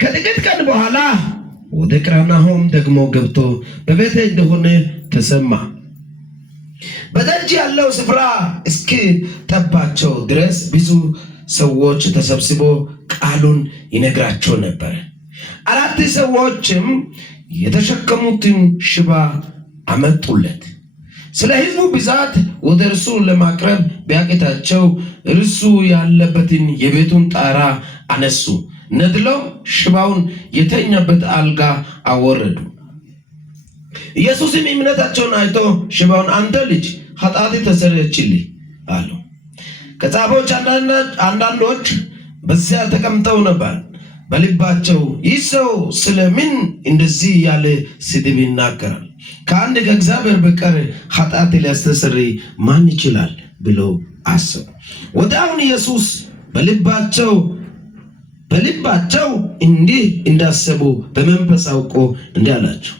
ከጥቂት ቀን በኋላ ወደ ቅፍርናሆም ደግሞ ገብቶ በቤተ እንደሆነ ተሰማ። በደጅ ያለው ስፍራ እስኪጠባቸው ድረስ ብዙ ሰዎች ተሰብስበው ቃሉን ይነግራቸው ነበር። 4 ሰዎችም የተሸከሙትን ሽባ አመጡለት። ስለ ሕዝቡ ብዛት ወደ እርሱ ለማቅረብ ቢያቅታቸው እርሱ ያለበትን የቤቱን ጣራ አነሱ፣ ነድለው ሽባውን የተኛበት አልጋ አወረዱ። ኢየሱስም እምነታቸውን አይቶ ሽባውን አንተ ልጅ ኃጢአትህ ተሰረየችልህ አለው። ከጻፎች አንዳንዶች በዚያ ተቀምጠው ነበር። በልባቸው ይህ ሰው ስለምን እንደዚህ ያለ ስድብ ይናገራል? ከአንድ ከእግዚአብሔር በቀር ኃጢአት ሊያስተሰርይ ማን ይችላል ብለው አሰቡ። ወዲያውኑ ኢየሱስ በልባቸው እንዲህ እንዳሰቡ በመንፈስ አውቆ እንዲህ አላቸው፣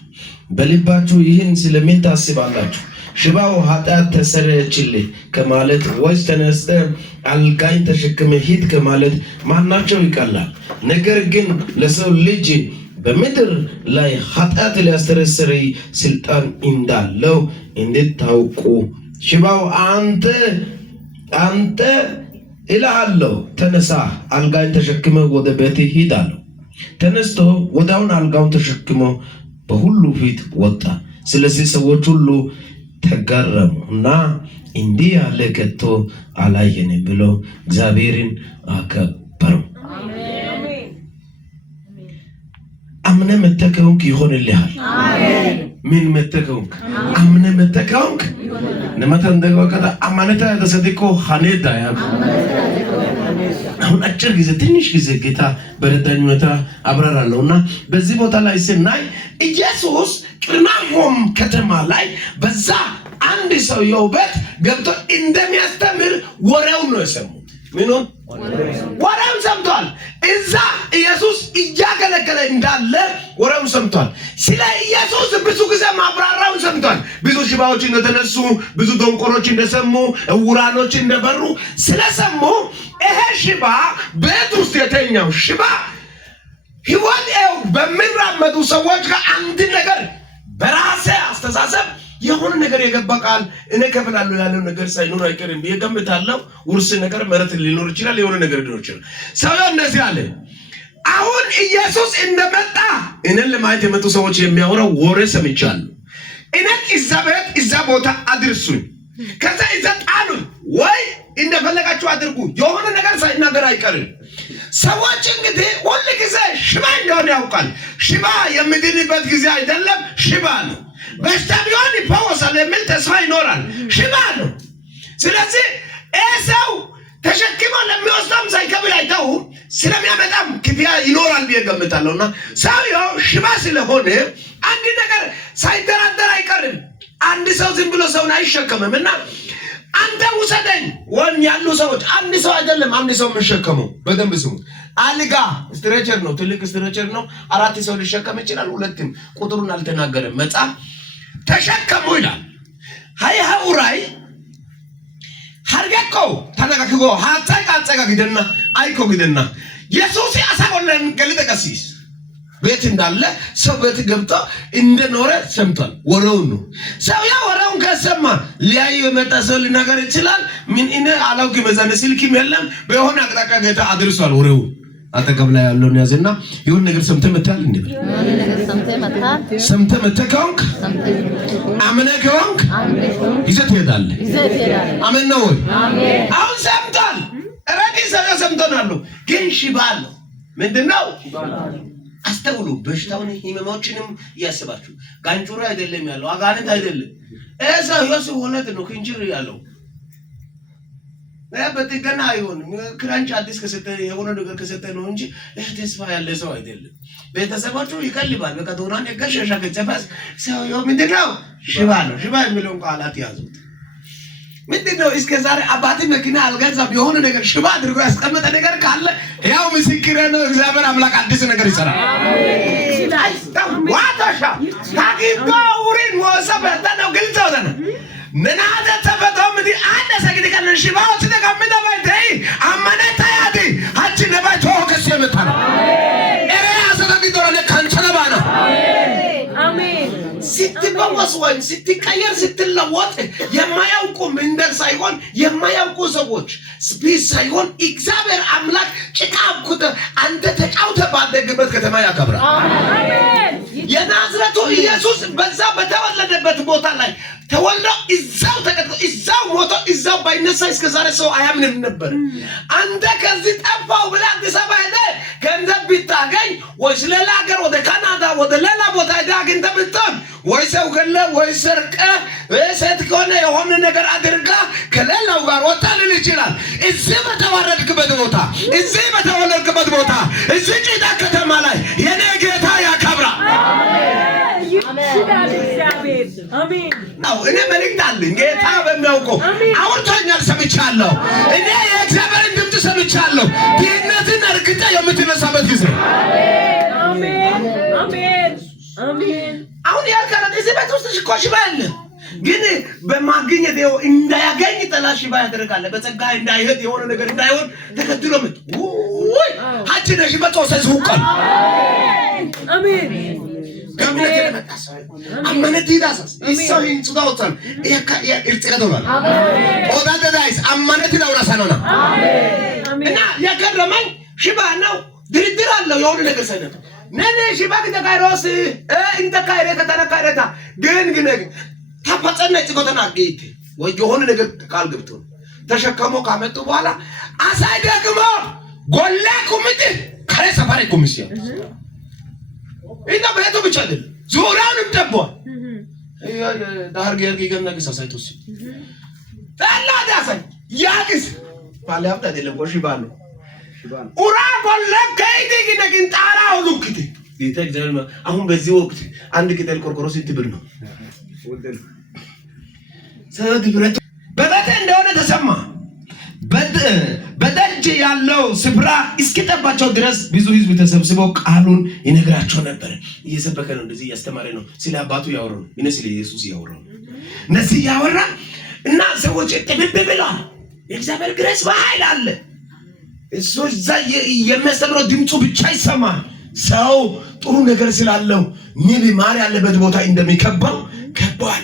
በልባችሁ ይህን ስለምን ታስባላችሁ? ሽባው ኃጢአት ተሰረየችልህ ከማለት ወይስ ተነስተህ አልጋኝ ተሸክመ ሂድ ከማለት ማናቸው ይቀላል? ነገር ግን ለሰው ልጅ በምድር ላይ ኃጢአት ሊያስተሰርይ ስልጣን እንዳለው እንድታውቁ ሽባው አንተ እልሃለሁ ተነሳ፣ አልጋኝ ተሸክመ ወደ ቤት ሂድ አለው። ተነስቶ ወዲያውኑ አልጋውን ተሸክሞ በሁሉ ፊት ወጣ። ስለዚህ ሰዎች ሁሉ ተገረሙ እና እንዲህ ያለ ከቶ አላየንም ብሎ እግዚአብሔርን አከበሩ። አምነ መተከውንክ ይሆንልሃል። ምን መተከውንክ አምነ መተከውንክ ነመተ እንደገወቀታ አማነታ ተሰድቆ ሐኔዳ ያ አሁን አጭር ጊዜ ትንሽ ጊዜ ጌታ በረዳኝ ሁኔታ አብራራለሁና በዚህ ቦታ ላይ ስናይ ኢየሱስ ቅፍርናሆም ከተማ ላይ በዛ አንድ ሰው የውበት ገብቶ እንደሚያስተምር ወሬውን ነው የሰሙት። ምኑን ወሬውን ሰምቷል። እዛ ኢየሱስ እያገለገለ እንዳለ ወሬውን ሰምቷል። ስለ ኢየሱስ ብዙ ጊዜ ማብራራውን ሰምቷል። ብዙ ሽባዎች እንደተነሱ፣ ብዙ ደንቆሮች እንደሰሙ፣ ዕውራኖች እንደበሩ ስለሰሙ ይሄ ሽባ ቤት ውስጥ የተኛው ሽባ ህይወት በሚራመዱ ሰዎች ጋር አንድ ነገር በራሴ አስተሳሰብ የሆነ ነገር የገባ ቃል እኔ ከፍላለሁ ያለው ነገር ሳይኖር አይቀርም የገምታለሁ። ውርስ ነገር መረት ሊኖር ይችላል፣ የሆነ ነገር ሊኖር ይችላል። ሰው እንደዚህ አለ። አሁን ኢየሱስ እንደመጣ እኔን ለማየት የመጡ ሰዎች የሚያወራው ወሬ ሰምቻለሁ። እኔን እዛ ቦታ አድርሱኝ፣ ከዛ እዛ ጣሉኝ፣ ወይ እንደፈለጋችሁ አድርጉ፣ የሆነ ነገር ሳይናገር አይቀርም። ሰዎች እንግዲህ ሁሉ ጊዜ ሽባ እንደሆነ ያውቃል። ሽባ የሚድንበት ጊዜ አይደለም፣ ሽባ ነው። በሽታ ቢሆን ይፈወሳል የሚል ተስፋ ይኖራል። ሽባ ነው። ስለዚህ ሰው ተሸክሞ ለሚወስደውም ሳይከብል አይተውም፣ ስለሚያመጣም ክፍያ ይኖራል ብዬ ገምታለሁና ሰውየው ሽባ ስለሆነ አንድ ነገር ሳይደራደር አይቀርም። አንድ ሰው ዝም ብሎ ሰውን አይሸከምም እና አንተ ውሰደኝ ወን ያሉ ሰዎች አንድ ሰው አይደለም አንድ ሰው የሚሸከመው። በደንብ ስሙ። አልጋ ስትሬቸር ነው፣ ትልቅ ስትሬቸር ነው። 4 ሰው ሊሸከም ይችላል። 2 ቁጥሩን አልተናገረም መጽሐፍ። ተሸከሙ ይላል። ሃይሃውራይ ሀርገኮ ተነጋክጎ ሀጻይ ቃጸጋ ግደና አይኮ ግደና ኢየሱስ ያሳቆለን ገለጠቀሲስ ቤት እንዳለ ሰው ቤት ገብቶ እንደኖረ ሰምቷል። ወሬውን ነው ሰው ያ ወሬውን ከሰማ ሊያይ የመጣ ሰው ሊናገር ይችላል። ምን እኔ አላውቅም፣ በዛነ ስልክም የለም፣ በሆነ አቅጣጫ ጌታ አድርሷል። ወሬው አጠገብ ላይ ያለውን ያዘና ይሁን ነገር ሰምተህ መጣል እንዴ? ሰምተህ መተከውንክ አምነህ ከሆንክ ይዘህ ትሄዳለህ። አሜን ነው ወይ? አሁን ሰምቷል። ረዲ ሰምቶናል፣ ግን ሽባ ነው። ምንድነው? አስተውሉ። በሽታውን ህመሞችንም ያስባችሁ። ጋንጩራ አይደለም ያለው፣ አጋንንት አይደለም። ሰው ኢየሱስ ወለት ነው ክንጅር ያለው በጥገና አይሆንም። ክራንች አዲስ ከሰጠ የሆነ ነገር ከሰጠ ነው እንጂ ተስፋ ያለ ሰው አይደለም። ቤተሰቦቹ ይቀልባል። በቃ ዶናን የገሸሻ ከጨፋስ ሰው ምንድነው? ሽባ ነው። ሽባ የሚለውን ቃላት ያዙት። ምንድነው? እስከ ዛሬ አባቴ መኪና አልገዛም የሆነ ነገር ሽባ አድርጎ ያስቀመጠ ነገር ካለ ያው ምስክሬ ነው። እግዚአብሔር አምላክ አዲስ ነገር ይሰራል። ዋታሻ ታቂዶ ውሪን ወሰበ ተነው ግልጽ ሆነ ነናደ ተፈቶም ዲ አንደ ሰግድ ከነ ሽባው ተቀምጠ ባይተይ አመነታ ያዲ አቺ ነባይ ተወከስ የመጣ ኤሬ አሰዳዲ ዶራለ ካንቸለባና አሜን ስትበወስ ወይም ስትቀየር ስትለወጥ የማያውቁ መንደር ሳይሆን የማያውቁ ሰዎች ስፒስ ሳይሆን እግዚአብሔር አምላክ ጭቃብኩት አንተ ተጫውተ ባደግበት ከተማ ያከብራል። አሜን የናዝሬቱ ኢየሱስ በዛ በተወለደበት ቦታ ላይ ተወልዶ እዛው ተቀጥቶ እዛው ሞቶ እዛው ባይነሳ እስከ ዛሬ ሰው አያምንም ነበር። አንተ ከዚህ ጠፋው ብለህ አዲስ አበባ ሄደህ ገንዘብ ብታገኝ ወይስ ሌላ ሀገር ወደ ካናዳ ወደ ሌላ ቦታ ሄደህ አግኝተህ ብትሆን ወይ ሰው ገለህ ወይ ሰርቀህ ሴት ከሆነ የሆነ ነገር አድርገህ ከሌላው ጋር ወጣ ልል ይችላል። እዚህ በተወለድክበት ቦታ እዚህ በተወለድክበት ቦታ እዚህ ጭዳ ከተማ ላይ የኔ ጌታ ያከብራል። አሜን አው እኔ መልእክት አለኝ። ጌታ በሚያውቀው አውርቶኛል፣ ሰምቻለሁ። እኔ የእግዚአብሔርን ድምፅ ሰምቻለሁ። ድህነትን እርግጠ የምትነሳበት ጊዜ አሜን አሜን አሜን። አሁን ያልከረደ እዚህ ቤት ውስጥ ሽኮሽባ አለ፣ ግን በማግኘት እንዳያገኝ ጠላት ሽባ ያደርጋል። በጸጋ እንዳይሄድ የሆነ ነገር እንዳይሆን ተከትሎ መጥ ወይ ሀጭ ነሽ በተወሰነ ሁቃል አሜን ከመለከ ለመጣስ አመነቲ ዳሰስ ኢሶሊን ጹዳውታን ያ ኢርጽቀዶናል ኦዳደ ዳይስ አመነቲ ዳውራሳኖና አሜን እና ያከረመኝ ሽባ ነው። ድርድር አለው የሆነ ነገር ሰነተ ነኔ ሽባ ከተካይሮስ እንተ ካይረታ ተነካይረታ ግን ታፈጸነ ጽቆተና ጌት ወይ የሆነ ነገር ቃል ገብቶ ተሸከሞ ካመጡ በኋላ አሳይ ደግሞ ጎላ ኩምት ከረ ሰፋሪ ኮሚሲያ ኢንዳ በየቱ ብቻ አይደለም ዙሪያውንም ጠቧል። ዳርገ ይገነግስ አሳይቶስ ታላዳሰኝ ያግስ ባላውጣ አይደለም ቆሽባሉ ኡራ ጎላ ከይዲ ግን ጣራው ሉክቲ ይተግዘል። አሁን በዚህ ወቅት አንድ ቅጠል ቆርቆሮ ሲትብር ነው ሰድ ብረት በበተ እንደሆነ ተሰማ። በደጅ ያለው ስፍራ እስኪጠባቸው ድረስ ብዙ ሕዝብ ተሰብስበው ቃሉን ይነግራቸው ነበር። እየሰበከ ነው፣ እንደዚህ እያስተማረ ነው። ስለ አባቱ ያወራ ነው፣ እነ ስለ ኢየሱስ ያወራ ነው። እነዚህ ያወራ እና ሰዎች ጥብብ ብለዋል። የእግዚአብሔር ግሬስ በኃይል አለ። እሱ እዛ የሚያስተምረው ድምፁ ብቻ ይሰማል። ሰው ጥሩ ነገር ስላለው ንብ ማር ያለበት ቦታ እንደሚከባው ከባል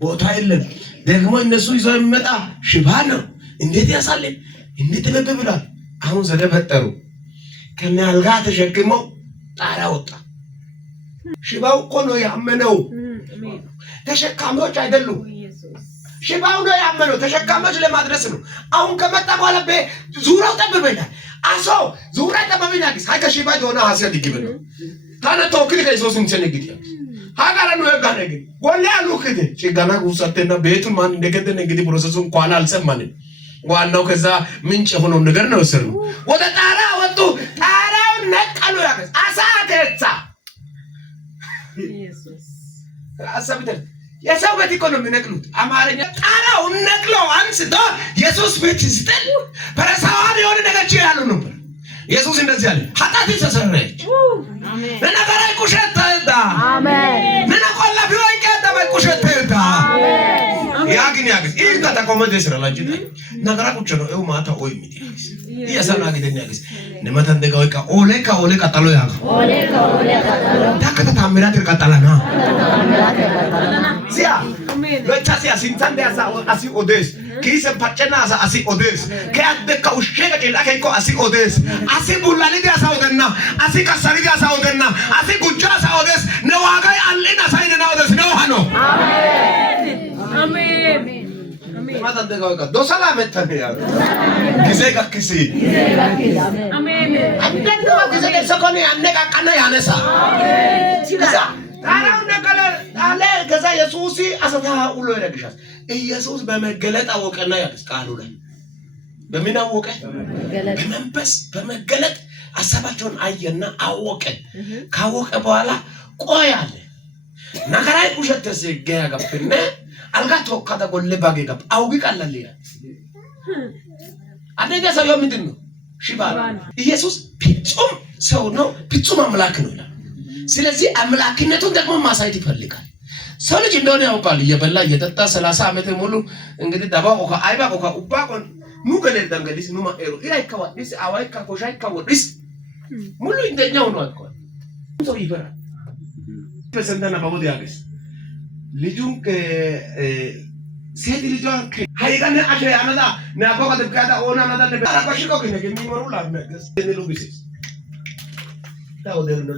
ቦታ የለም። ደግሞ እነሱ ይዘው የሚመጣ ሽባ ነው። እንዴት ያሳለን እንዴት ጥብብ ብሏል። አሁን ዘደ ፈጠሩ ከናልጋ ተሸክመው ጣራ ወጣ። ሽባው እኮ ነው ያመነው፣ ተሸካሚዎች አይደሉም። ሽባው ነው ያመነው፣ ተሸካሚዎች ለማድረስ ነው። አሁን ከመጣ በኋላ ዙራው ጠብበኛል። አሶ ዙራ ጠብበኛል። ሃይ ከሽባ ዶና ሀሰድ ይግበል ታነ ተወክል ከኢየሱስ እንሰነግት ሀጋራ ነው ያጋነ ግን ወላ ያሉክት ጭጋና ጉሳተና ቤቱን ማን እንደገደነ እንግዲህ ፕሮሰሱን ቋላ አልሰማንም። ዋናው ከዛ ምንጭ የሆነው ነገር ነው ወሰሩ። ወደ ጣራ ወጡ። ጣራውን ነቀሉ። ያገስ አሳተታ ኢየሱስ አሰብተን የሰው ቤት እኮ ነው የሚነቅሉት። አማርኛ ጣራውን ነቅለው አንስቶ ኢየሱስ ቤት ሲስተል ፈሪሳውያን የሆነ ነገር ያሉ ነበር። ኢየሱስ እንደዚህ አለ፣ ኃጢአት ተሰረየች አሜን ለነገራይ ቁሸት ተዳ አሜን ለነቆላ ቢወይ ከደበ ቁሸት ተዳ አሜን ያግን ይህ ከተቆመደ ይስራላችሁ ነገራ ቁጭ ነው እዩ ማታ ኦይ ሚዲ ይያሳና ግደኛ ግስ ነመተን ደጋው ካ ኦሌ ቀጠሎ ያጋ ታከተ ታምራት ይቀጠላና ሲያ በቻሲያ ሲንታንደ ያሳ አሲ ኦዴስ ኪስ ፓጨና አሲ ኦዴስ ከአደካ ውሸጋ ጨላከ እኮ አሲ ኦዴስ አሲ ቡላሊ ያሳ ኦደና አሲ ከሰሪ ያሳ ኦደና አሲ ጉጃ ያሳ ኦዴስ ነዋጋይ አለና ሳይነና ኦዴስ ነው ሃኖ አሜን አሜን ማታን ደጋው ካ ዶሳላ መተን ያ ጊዜ ጋክሲ አሜን አንደኛ ጊዜ ሰኮኒ አነቃቃና ያነሳ አሜን ታራው ነቀለ አለ ከዛ ኢየሱስ አሰታ ሁሉ ይረግሻል። ኢየሱስ በመገለጥ አወቀና ያስ ቃሉ ላይ በምን አወቀ? በመንፈስ በመገለጥ ሐሳባቸውን አየና አወቀ። ካወቀ በኋላ ቆይ አለ ነገራይ ቁሸት ተዘገያ ገፍነ አልጋ ተወካታ ጎለ ባገ ገብ አውጊ ቃላለ ያ አደጋ ሰው ምንድን ነው? ሽባ ኢየሱስ ፍጹም ሰው ነው፣ ፍጹም አምላክ ነው። ስለዚህ አምላክነቱን ደግሞ ማሳየት ይፈልጋል። ሰው ልጅ እንደሆነ ያውቃል። እየበላ እየጠጣ 30 ዓመት ሙሉ እንግዲህ ዳባቆ አይባቆ ኡባቆን ኑ ገለል ደንገሊስ ኑ ማኤሩ ኢላይ ከዋዲስ አዋይ ካኮሻይ ካወዲስ ሙሉ እንደኛው ነው አልኳል። ሰው ይፈራል። በሰንተና ባቦድ ያገስ ልጁን ሴት ልጇን ሃይጋነ አሸ ያነዳ ናቆ ከደብቃዳ ኦና ናዳ ለበራ ቆሽቆ ከነ የሚመሩ ላምነገስ ለሉ ቢስ ታው ደርኖ